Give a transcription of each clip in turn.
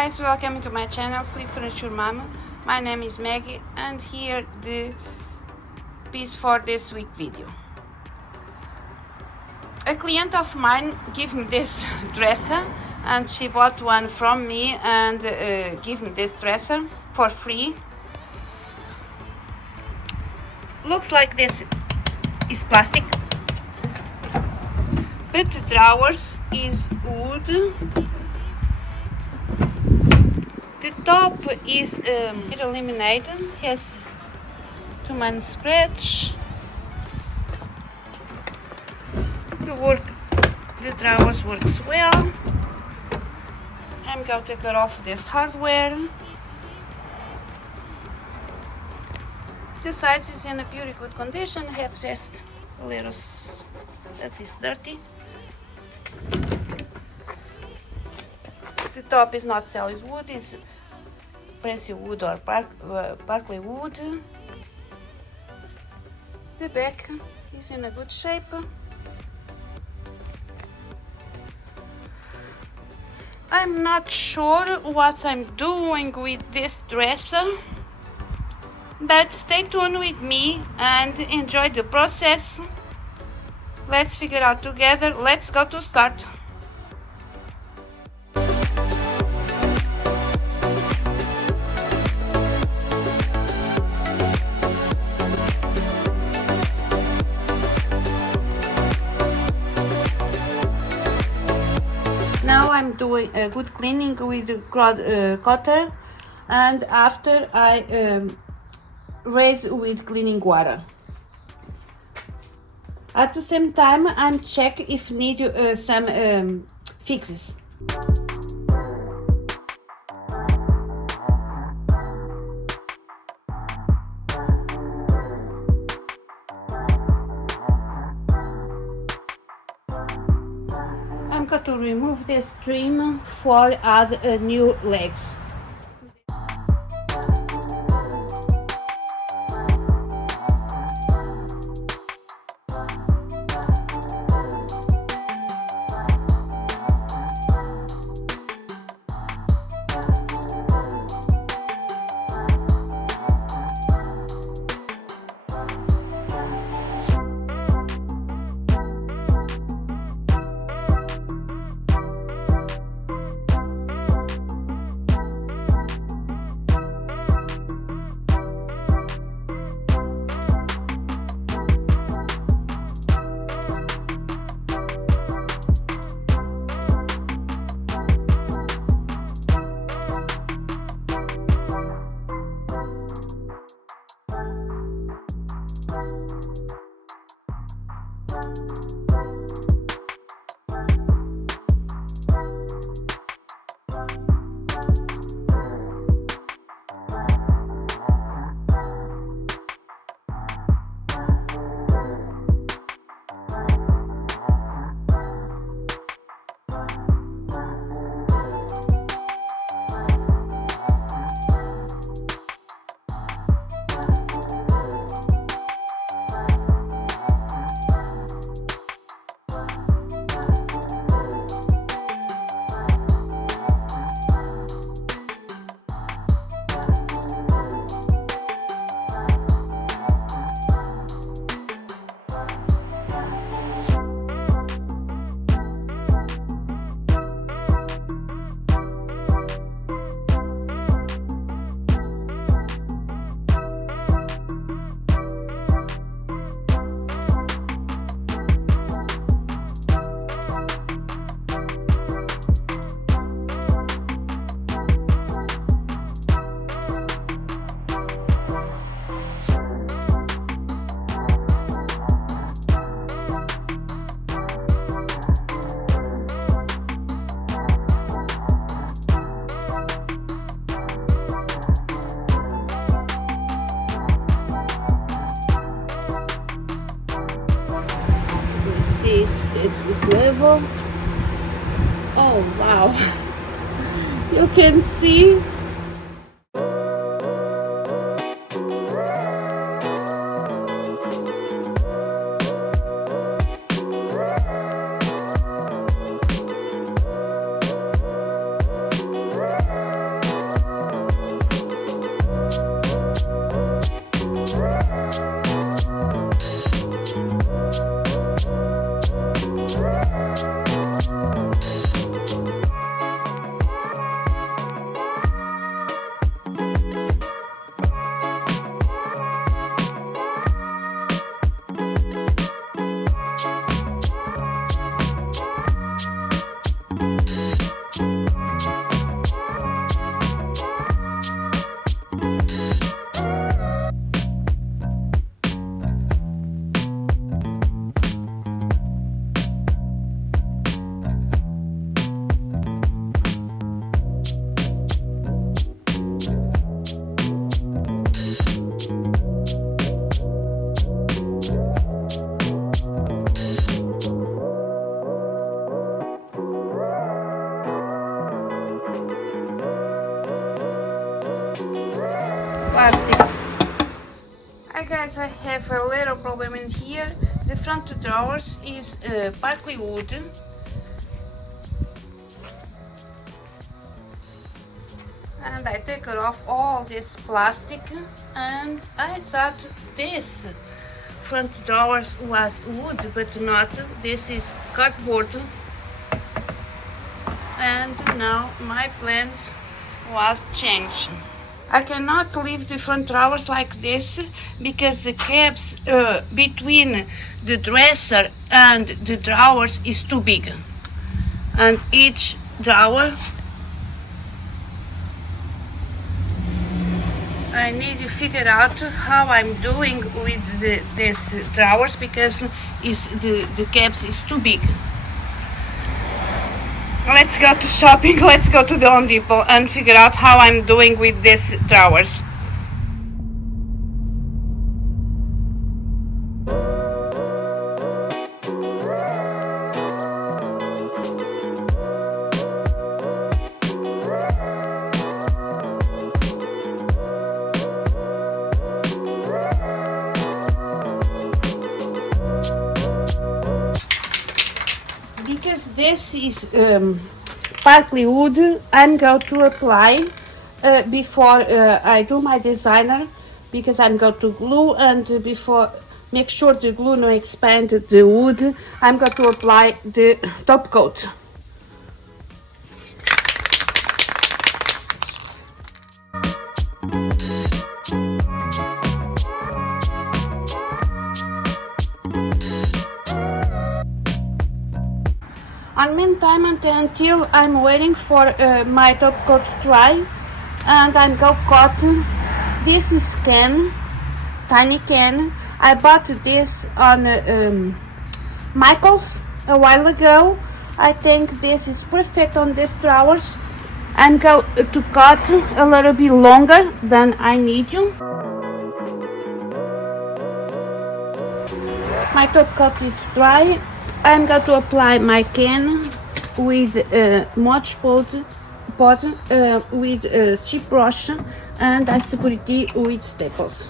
guys, welcome to my channel Sleep Furniture Mama. My name is Maggie and here the piece for this week video. A client of mine gave me this dresser and she bought one from me and gave me this dresser for free. Looks like this is plastic, but the drawers is wood. The top is laminated, has 2-man scratch. The drawers works well. I'm going to cut off this hardware. The sides is in a pretty good condition. Have just a little that is dirty. The top is not solid wood, it's Prince wood or Parkley wood. The back is in a good shape. I'm not sure what I'm doing with this dresser, but stay tuned with me and enjoy the process. Let's figure out together. Let's go to start. Now I'm doing a good cleaning with the cutter, and after I raise with cleaning water. At the same time, I'm check if need some fixes. I'm going to remove this trim for add new legs. This is level. Oh wow, you can see plastic. Hi guys, I have a little problem in here. The front drawers is partly wood. And I take off all this plastic, and I thought this front drawers was wood, but not. This is cardboard. And now my plans was changed. I cannot leave the front drawers like this because the gaps between the dresser and the drawers is too big, and each drawer I need to figure out how I'm doing with these drawers because the gaps is too big. Let's go to shopping, let's go to the Home Depot and figure out how I'm doing with these drawers. Because this is partly wood, I'm going to apply before I do my designer, because I'm going to glue, and before make sure the glue no expand the wood, I'm going to apply the top coat. And meantime, until I'm waiting for my top coat to dry, and I'm going to cut. This is can, tiny can. I bought this on Michael's a while ago. I think this is perfect on these drawers. I'm going to cut a little bit longer than I need to. My top coat is dry. I'm going to apply my can with Mod Pod with chip brush, and I security with staples.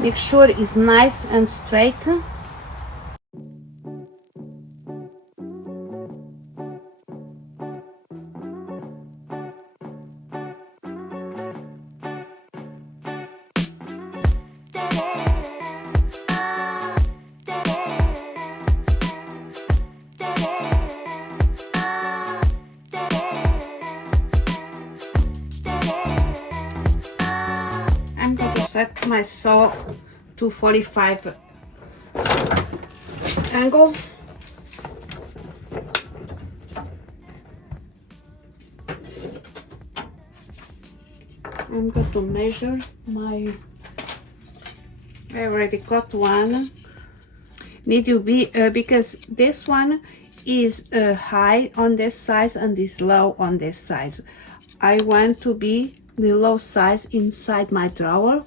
Make sure it's nice and straight. Set my saw to 45 angle. I'm going to measure my, I already got one. Need to be because this one is high on this size and is low on this size. I want to be the low size inside my drawer.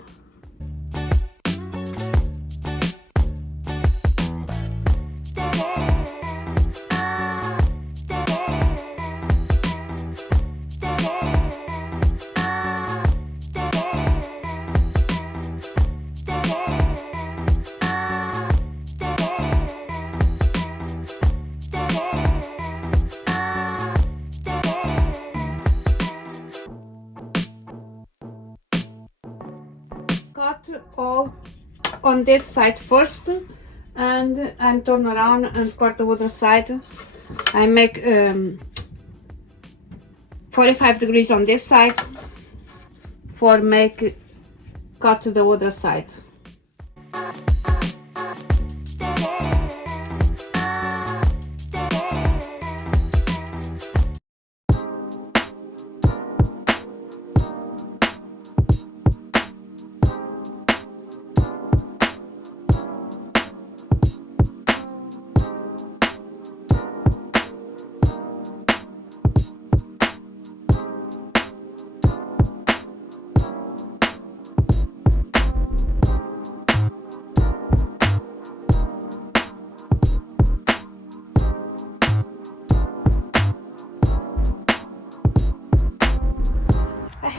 Cut all on this side first, and I'm turn around and cut the other side. I make 45 degrees on this side for make cut the other side.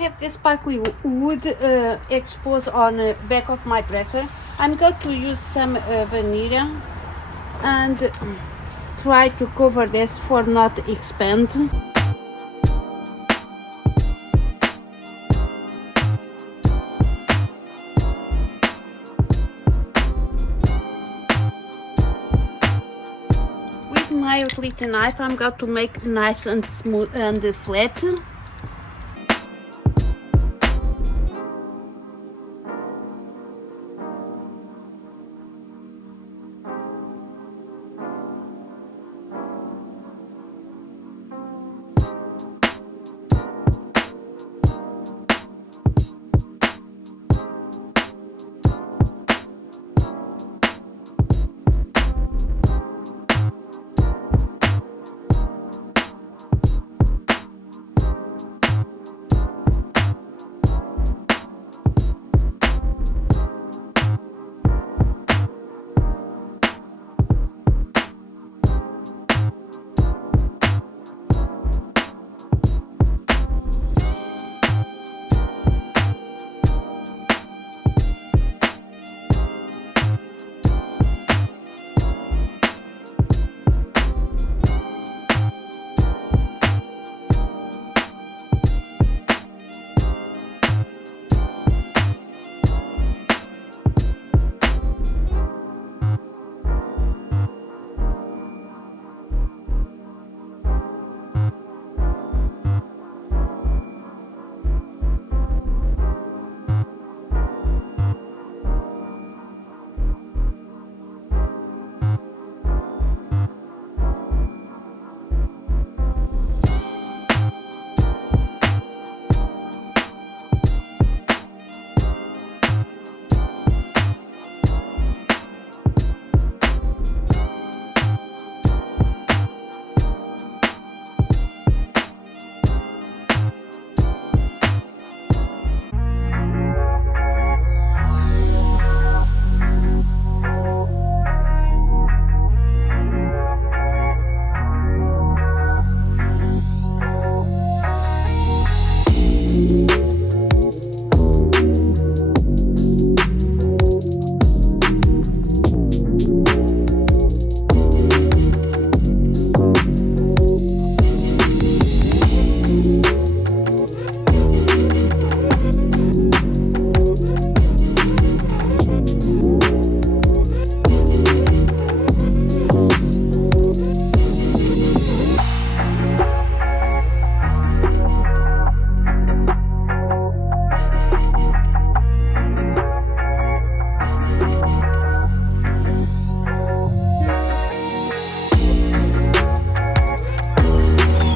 have this sparkly wood exposed on the back of my dresser. I'm going to use some veneer and try to cover this for not expand. With my utility knife, I'm going to make nice and smooth and flat.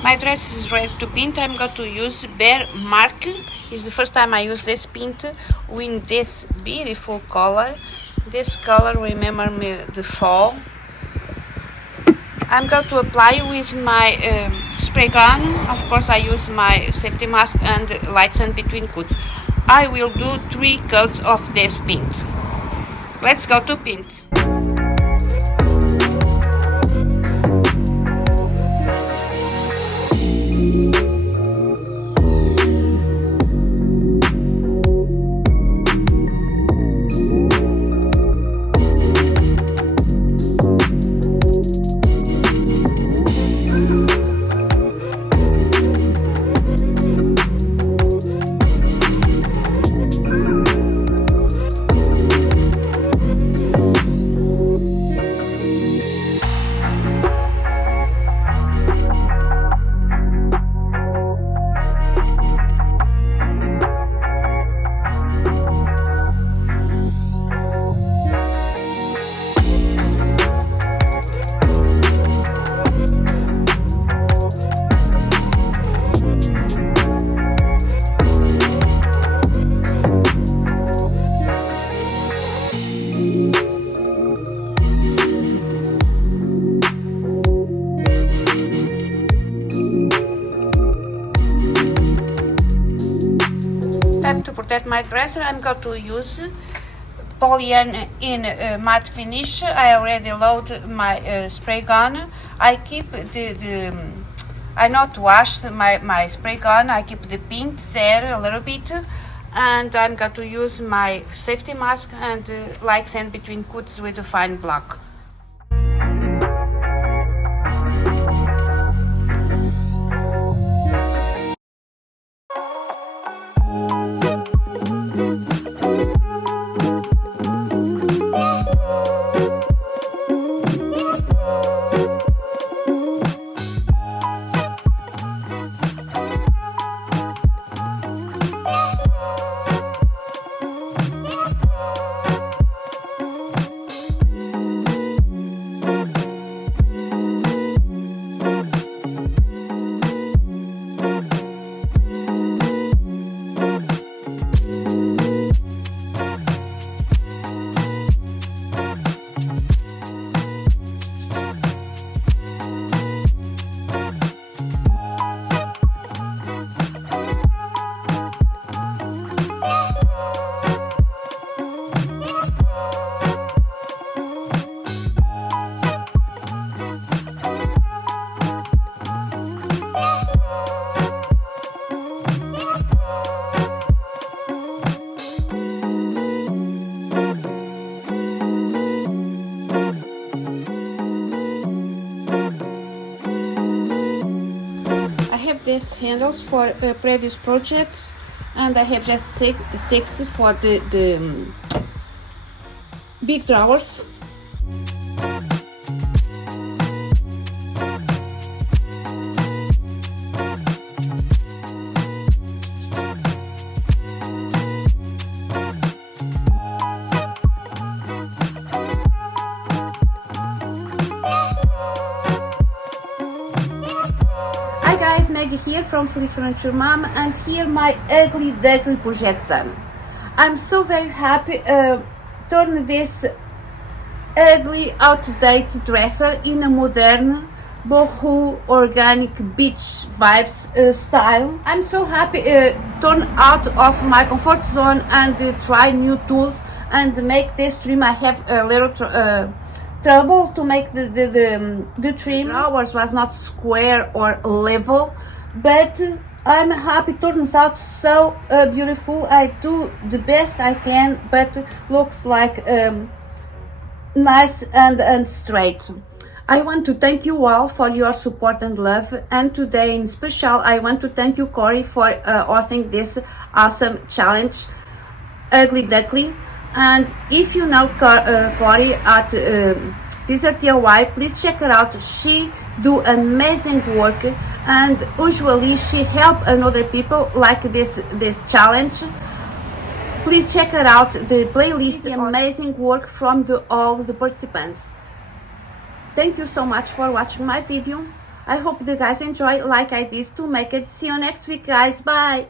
My dress is ready to paint. I'm going to use Behr Mark. It's the first time I use this paint with this beautiful color. This color remember me the fall. I'm going to apply with my spray gun. Of course I use my safety mask and light sand between coats. I will do 3 coats of this paint. Let's go to paint. To protect my dresser, I'm going to use polyene in matte finish. I already load my spray gun. I keep I not wash my spray gun. I keep the paint there a little bit, and I'm going to use my safety mask and light sand between coats with a fine block. These handles for previous projects, and I have just six for the big drawers. Guys, Maggie here from Flea Furniture Mom, and here my ugly duckling project done. I'm so very happy turn this ugly outdated dresser in a modern boho organic beach vibes style. I'm so happy turn out of my comfort zone and try new tools and make this trim. I have a little trouble to make the trim. Drawers was not square or level, but I'm happy. Turns out so beautiful. I do the best I can, but looks like nice and straight. I want to thank you all for your support and love, and today in special I want to thank you, Corey, for hosting this awesome challenge, Ugly Duckling. And if you know Corey at Desert DIY, please check her out. She do amazing work, and usually she help another people like this challenge. Please check her out. The playlist, amazing work from all the participants. Thank you so much for watching my video. I hope the guys enjoy like I did to make it. See you next week, guys. Bye.